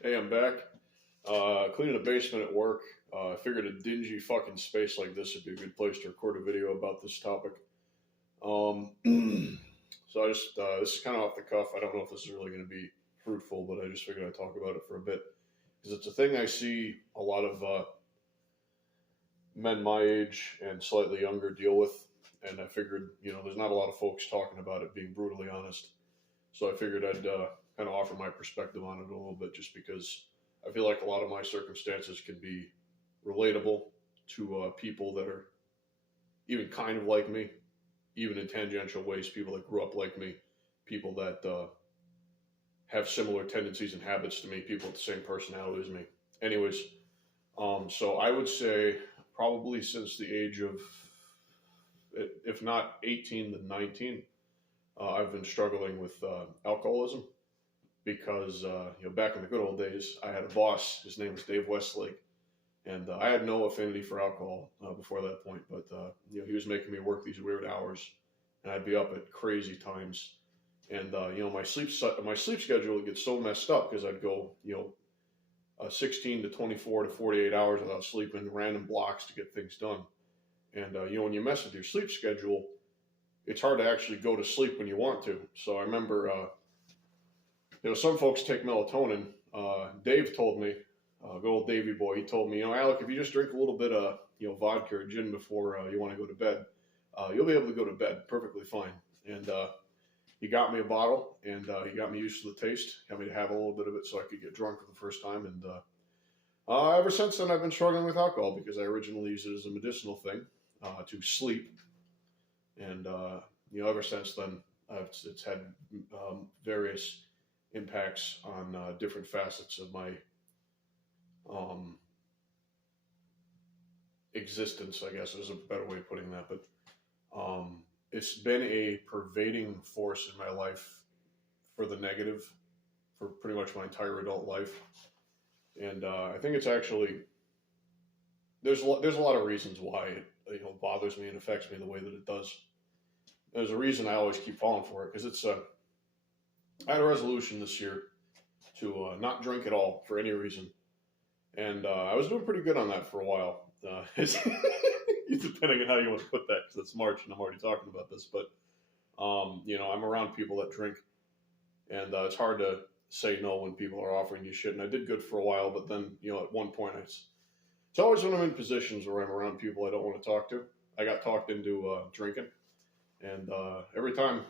Hey, I'm back. Cleaning the basement at work. I figured a dingy fucking space like this would be a good place to record a video about this topic. Um, so this is kind of off the cuff. I don't know if this is really going to be fruitful, but I just figured I'd talk about it for a bit because it's a thing I see a lot of men my age and slightly younger deal with. And I figured, there's not a lot of folks talking about it, being brutally honest. So I figured I'd kind of offer my perspective on it a little bit just because I feel like a lot of my circumstances can be relatable to people that are even kind of like me, even in tangential ways, people that grew up like me, people that have similar tendencies and habits to me, people with the same personality as me. Anyways, so I would say probably since the age of, if not 18 then 19, I've been struggling with alcoholism because back in the good old days, I had a boss. His name was Dave Westlake, and I had no affinity for alcohol before that point. But he was making me work these weird hours, and I'd be up at crazy times. And my sleep schedule would get so messed up because I'd go 16 to 24 to 48 hours without sleeping, random blocks to get things done. And when you mess with your sleep schedule, it's hard to actually go to sleep when you want to. So I remember, some folks take melatonin. Dave told me, good old Davey boy, he told me, Alec, if you just drink a little bit of, vodka or gin before you want to go to bed, you'll be able to go to bed perfectly fine. And he got me a bottle, and he got me used to the taste, got me to have a little bit of it so I could get drunk for the first time. And ever since then, I've been struggling with alcohol because I originally used it as a medicinal thing to sleep. And, ever since then, it's had various impacts on different facets of my existence, I guess is a better way of putting that. But it's been a pervading force in my life for the negative for pretty much my entire adult life. And I think it's actually, there's a lot of reasons why it bothers me and affects me the way that it does. There's a reason I always keep falling for it because it's I had a resolution this year to not drink at all for any reason, and I was doing pretty good on that for a while. Depending on how you want to put that, because it's March and I'm already talking about this, but I'm around people that drink, and it's hard to say no when people are offering you shit. And I did good for a while, but then at one point it's always when I'm in positions where I'm around people I don't want to talk to. I got talked into drinking. And every time,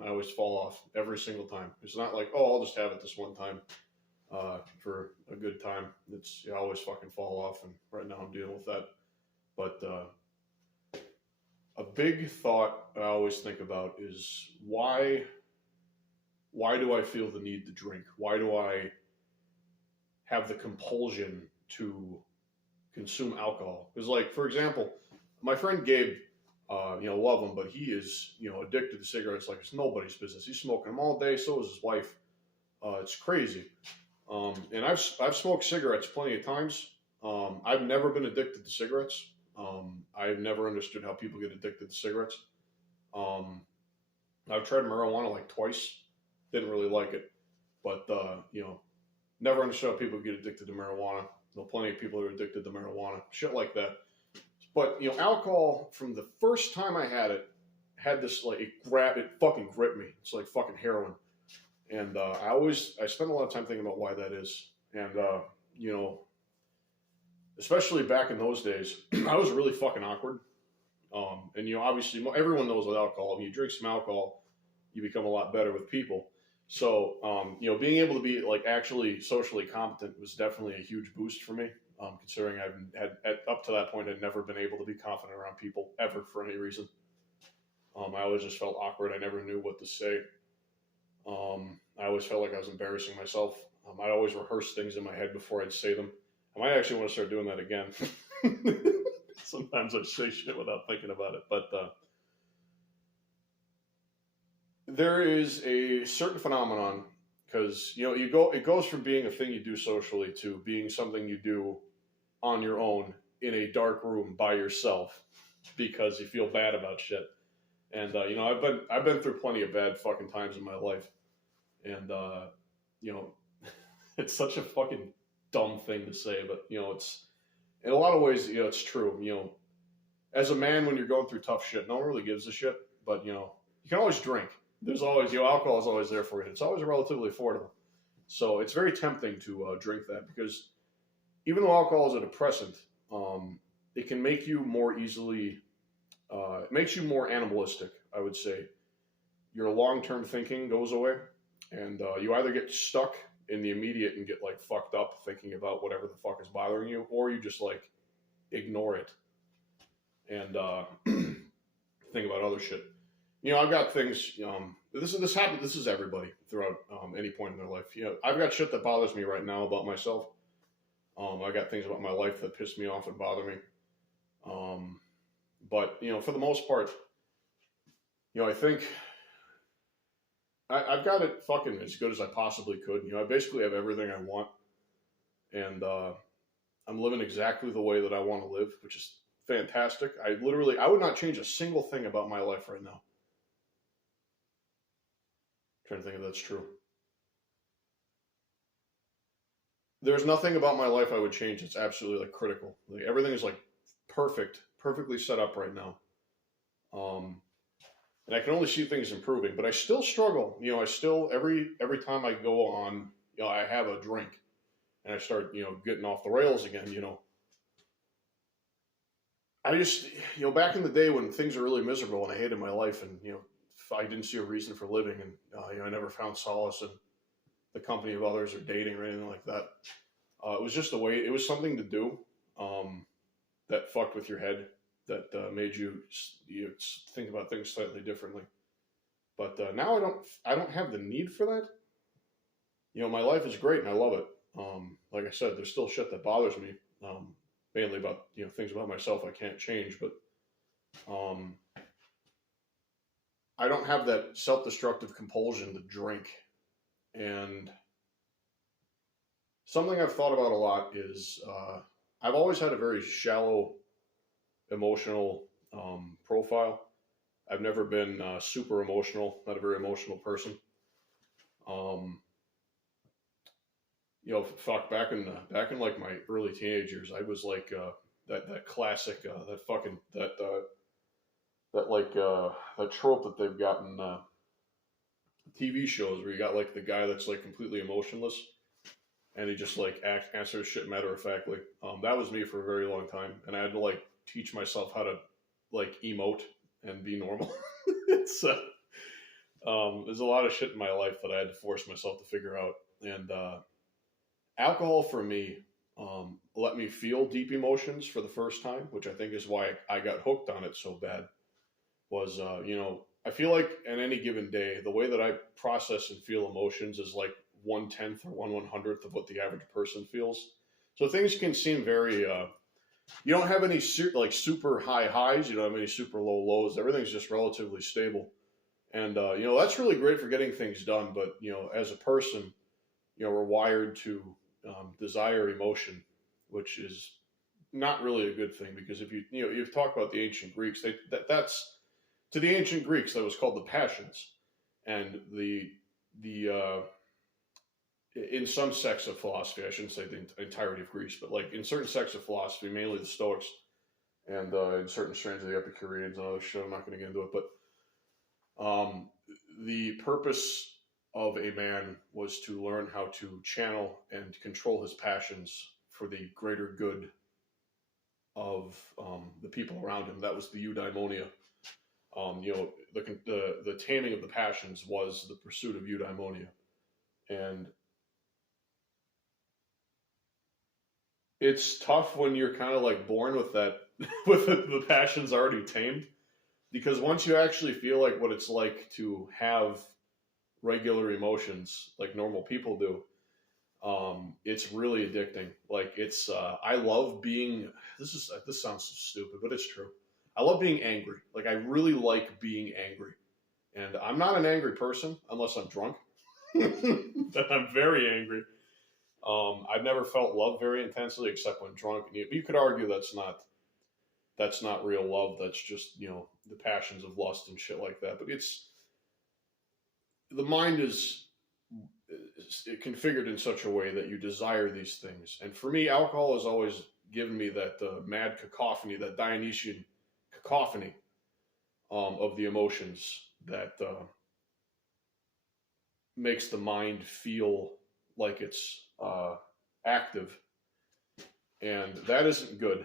I always fall off every single time. It's not like, oh, I'll just have it this one time for a good time. I always fucking fall off, and right now I'm dealing with that. But a big thought I always think about is why do I feel the need to drink? Why do I have the compulsion to consume alcohol? Because, like, for example, my friend Gabe, love him, but he is, addicted to cigarettes like it's nobody's business. He's smoking them all day. So is his wife. It's crazy. And I've smoked cigarettes plenty of times. I've never been addicted to cigarettes. I've never understood how people get addicted to cigarettes. I've tried marijuana like twice. Didn't really like it, but never understood how people get addicted to marijuana. Plenty of people are addicted to marijuana, shit like that. But, alcohol, from the first time I had it, had this, like, it fucking gripped me. It's like fucking heroin. And I spend a lot of time thinking about why that is. And, especially back in those days, I was really fucking awkward. And, obviously, everyone knows with alcohol, when you drink some alcohol, you become a lot better with people. So, being able to be, like, actually socially competent was definitely a huge boost for me. Considering up to that point, I'd never been able to be confident around people ever for any reason. I always just felt awkward. I never knew what to say. I always felt like I was embarrassing myself. I'd always rehearse things in my head before I'd say them. I might actually want to start doing that again. Sometimes I say shit without thinking about it. But there is a certain phenomenon because, it goes from being a thing you do socially to being something you do on your own in a dark room by yourself because you feel bad about shit. And I've been through plenty of bad fucking times in my life, and It's such a fucking dumb thing to say, but it's in a lot of ways, it's true. As a man, when you're going through tough shit, no one really gives a shit. But you can always drink. There's always, alcohol is always there for you. It's always relatively affordable. So it's very tempting to drink that because even though alcohol is a depressant, it can make you more easily. It makes you more animalistic, I would say. Your long-term thinking goes away, and you either get stuck in the immediate and get like fucked up thinking about whatever the fuck is bothering you, or you just like ignore it and think about other shit. I've got things. This happens. This is everybody throughout any point in their life. I've got shit that bothers me right now about myself. I got things about my life that piss me off and bother me. But for the most part, I think I've got it fucking as good as I possibly could. I basically have everything I want, and I'm living exactly the way that I want to live, which is fantastic. I would not change a single thing about my life right now. I'm trying to think if that's true. There's nothing about my life I would change. It's absolutely like critical. Like everything is like perfectly set up right now. And I can only see things improving, but I still struggle. I still every time I go on, I have a drink, and I start getting off the rails again. I just back in the day when things were really miserable and I hated my life, and I didn't see a reason for living, and I never found solace in the company of others or dating or anything like that. It was just a way. It was something to do that fucked with your head. That made you think about things slightly differently. But now I don't have the need for that. My life is great and I love it. Like I said, there's still shit that bothers me, mainly about things about myself I can't change. But I don't have that self-destructive compulsion to drink. And something I've thought about a lot is I've always had a very shallow emotional profile. I've never been super emotional, not a very emotional person. Fuck, back in like my early teenage years, I was like that classic that trope that they've got in TV shows where you got like the guy that's like completely emotionless and he just like answers shit matter of factly. That was me for a very long time, and I had to like teach myself how to like emote and be normal. It's there's a lot of shit in my life that I had to force myself to figure out, and alcohol for me let me feel deep emotions for the first time, which I think is why I got hooked on it so bad. Was I feel like in any given day, the way that I process and feel emotions is like 1/10 or 1/100th of what the average person feels. So things can seem very you don't have any super high highs. You don't have any super low lows. Everything's just relatively stable. And, that's really great for getting things done. But, as a person, we're wired to desire emotion, which is not really a good thing. Because if you've talked about the ancient Greeks, that's to the ancient Greeks, that was called the passions. And in some sects of philosophy, I shouldn't say the entirety of Greece, but like in certain sects of philosophy, mainly the Stoics, and in certain strains of the Epicureans and other shit, I'm not going to get into it, but the purpose of a man was to learn how to channel and control his passions for the greater good of the people around him. That was the eudaimonia. The taming of the passions was the pursuit of eudaimonia, and it's tough when you're kind of like born with that, with the passions already tamed, because once you actually feel like what it's like to have regular emotions like normal people do, it's really addicting. Like it's, I love being. This sounds so stupid, but it's true. I love being angry. Like I really like being angry, and I'm not an angry person unless I'm drunk. Then I'm very angry. I've never felt love very intensely except when drunk. You could argue that's not real love. That's just the passions of lust and shit like that. But the mind is configured in such a way that you desire these things. And for me, alcohol has always given me that mad cacophony, that Dionysian cacophony of the emotions that makes the mind feel like it's active. And that isn't good.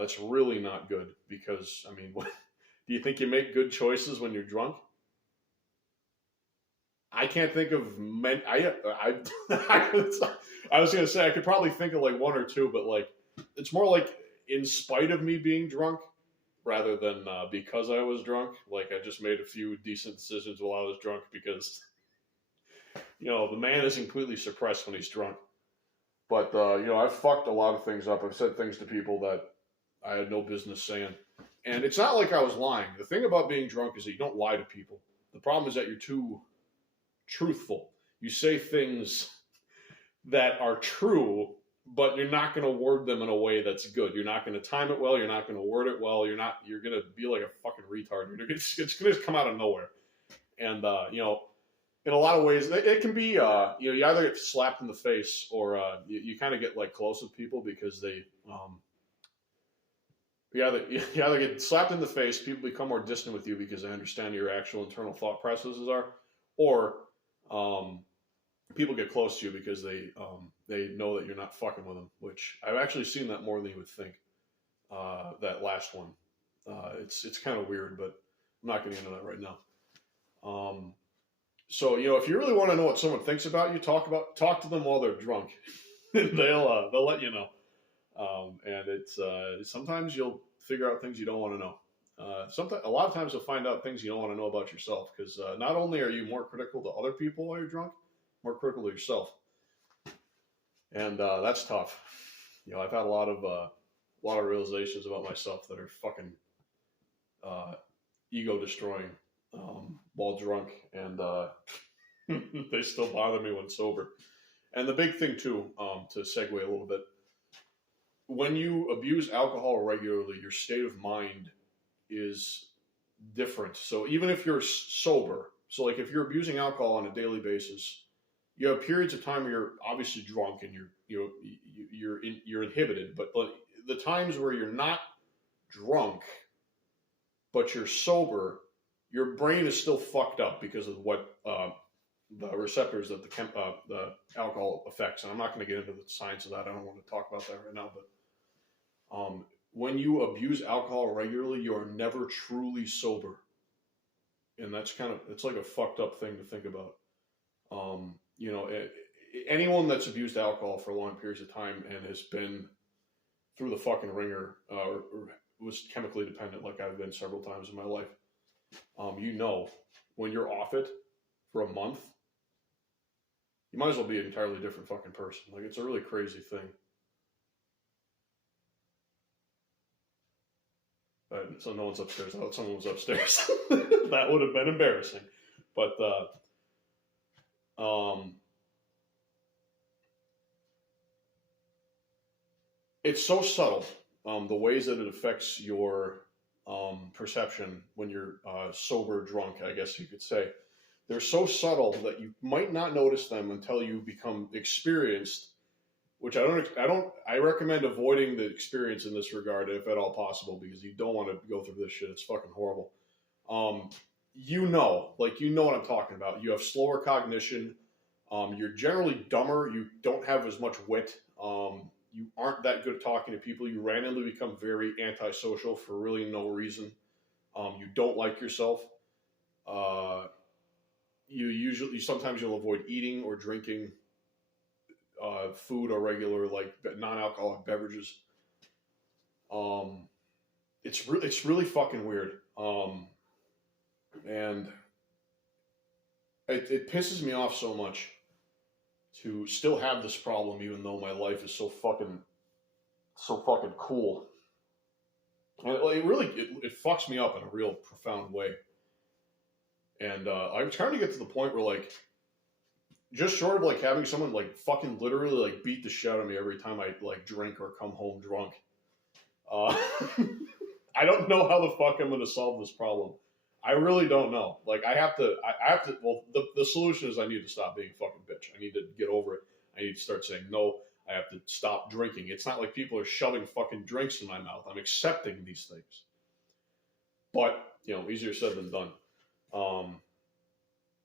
That's really not good because, I mean, do you think you make good choices when you're drunk? I can't think of many. I was gonna say I could probably think of like one or two, but like it's more like in spite of me being drunk rather than because I was drunk. Like I just made a few decent decisions while I was drunk because the man isn't completely suppressed when he's drunk. But I've fucked a lot of things up. I've said things to people that I had no business saying, and it's not like I was lying. The thing about being drunk is that you don't lie to people. The problem is that you're too truthful. You say things that are true, but you're not going to word them in a way that's good. You're not going to time it well. You're not going to word it well. You're going to be like a fucking retard. It's going to come out of nowhere. And, in a lot of ways, it can be, you either get slapped in the face or you kind of get like close with people because they, you either get slapped in the face, people become more distant with you because they understand your actual internal thought processes are, or people get close to you because they know that you're not fucking with them, which I've actually seen that more than you would think. That last one, it's kind of weird, but I'm not getting into that right now. So if you really want to know what someone thinks about you, talk to them while they're drunk. They'll let you know. And it's sometimes you'll figure out things you don't want to know. A lot of times you'll find out things you don't want to know about yourself because not only are you more critical to other people while you're drunk, more critical to yourself, and that's tough. I've had a lot of realizations about myself that are fucking ego destroying while drunk, and they still bother me when sober. And the big thing too, to segue a little bit, when you abuse alcohol regularly, your state of mind is different. So even if you're sober, so like if you're abusing alcohol on a daily basis, you have periods of time where you're obviously drunk and you're inhibited. But the times where you're not drunk, but you're sober, your brain is still fucked up because of what the receptors that the alcohol affects. And I'm not going to get into the science of that. I don't want to talk about that right now. But when you abuse alcohol regularly, you are never truly sober. And it's like a fucked up thing to think about. Anyone that's abused alcohol for long periods of time and has been through the fucking ringer or was chemically dependent like I've been several times in my life, when you're off it for a month, you might as well be an entirely different fucking person. Like, it's a really crazy thing. So no one's upstairs. I thought someone was upstairs. That would have been embarrassing. But it's so subtle, the ways that it affects your perception when you're sober, drunk, I guess you could say. They're so subtle that you might not notice them until you become experienced, which I recommend avoiding the experience in this regard if at all possible, because you don't want to go through this shit. It's fucking horrible. You know what I'm talking about. You have slower cognition. You're generally dumber. You don't have as much wit. You aren't that good at talking to people. You randomly become very antisocial for really no reason. You don't like yourself. Sometimes you'll avoid eating or drinking food or regular like non-alcoholic beverages. It's really fucking weird. And it pisses me off so much to still have this problem, even though my life is so fucking cool. And it fucks me up in a real profound way. And I'm trying to get to the point where, like, just short of like having someone like fucking literally like beat the shit out of me every time I like drink or come home drunk. I don't know how the fuck I'm going to solve this problem. I really don't know. Like I have to. Well, the solution is I need to stop being a fucking bitch. I need to get over it. I need to start saying no. I have to stop drinking. It's not like people are shoving fucking drinks in my mouth. I'm accepting these things. But, easier said than done.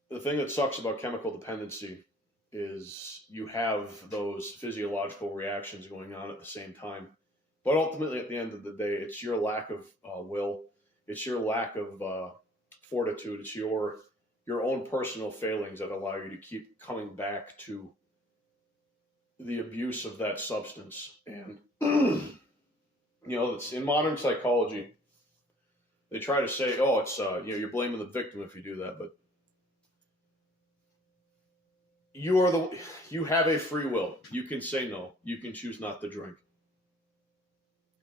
The thing that sucks about chemical dependency is you have those physiological reactions going on at the same time. But ultimately, at the end of the day, it's your lack of will. It's your lack of fortitude. It's your own personal failings that allow you to keep coming back to the abuse of that substance. And, it's in modern psychology, they try to say, oh, it's, you're blaming the victim if you do that. But you have a free will. You can say no. You can choose not to drink.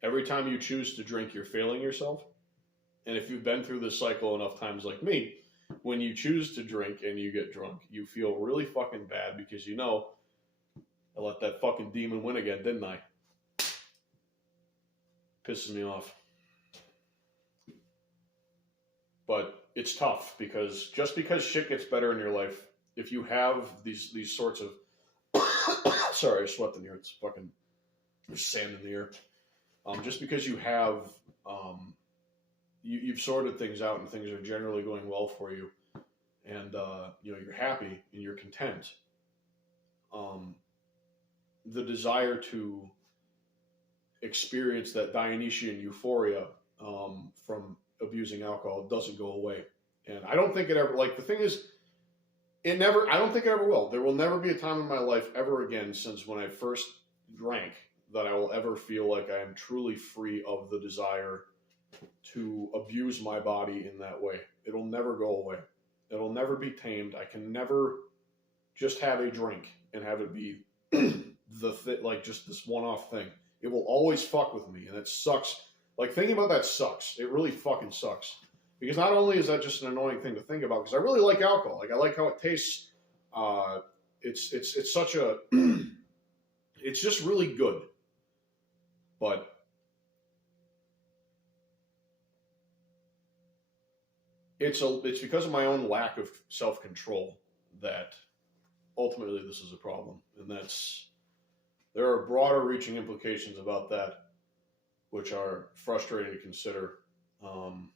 Every time you choose to drink, you're failing yourself. And if you've been through this cycle enough times like me, when you choose to drink and you get drunk, you feel really fucking bad because I let that fucking demon win again, didn't I? Pisses me off. But it's tough because just because shit gets better in your life, if you have these sorts of sorry, I sweat in here. It's fucking there's sand in the air. Just because you have you've sorted things out and things are generally going well for you, and you're happy and you're content. The desire to experience that Dionysian euphoria from abusing alcohol doesn't go away. And I don't think it ever, the thing is, I don't think it ever will. There will never be a time in my life ever again since when I first drank that I will ever feel like I am truly free of the desire to abuse my body in that way. It'll never go away. It'll never be tamed. I can never just have a drink and have it be just this one-off thing. It will always fuck with me, and it sucks. Thinking about that sucks. It really fucking sucks. Because not only is that just an annoying thing to think about, because I really like alcohol. I like how it tastes. It's such a... it's just really good. But... It's because of my own lack of self-control that ultimately this is a problem. And there are broader reaching implications about that, which are frustrating to consider. And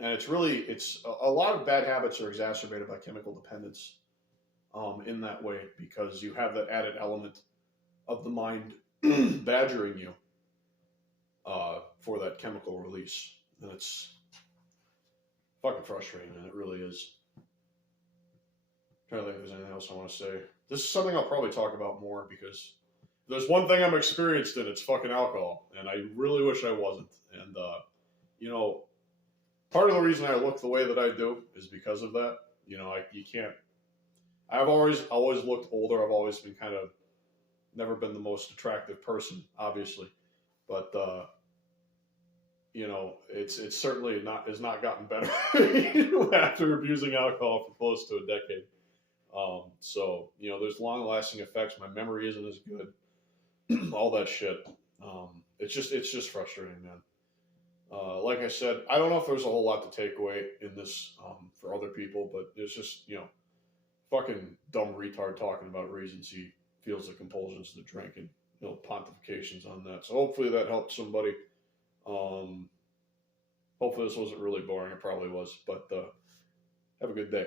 it's a lot of bad habits are exacerbated by chemical dependence in that way, because you have that added element of the mind badgering you for that chemical release. And it's fucking frustrating, man. It really is. I'm trying to think if there's anything else I want to say. This is something I'll probably talk about more, because if there's one thing I'm experienced in, it's fucking alcohol. And I really wish I wasn't. And, part of the reason I look the way that I do is because of that. You can't... I've always looked older. I've always been never been the most attractive person, obviously. But, it's certainly has not gotten better after abusing alcohol for close to a decade. So, there's long-lasting effects. My memory isn't as good. All that shit. It's just frustrating, man. Like I said, I don't know if there's a whole lot to take away in this for other people, but it's just, fucking dumb retard talking about reasons he feels the compulsions to drink and, pontifications on that. So hopefully that helped somebody. Hopefully this wasn't really boring. It probably was, but have a good day.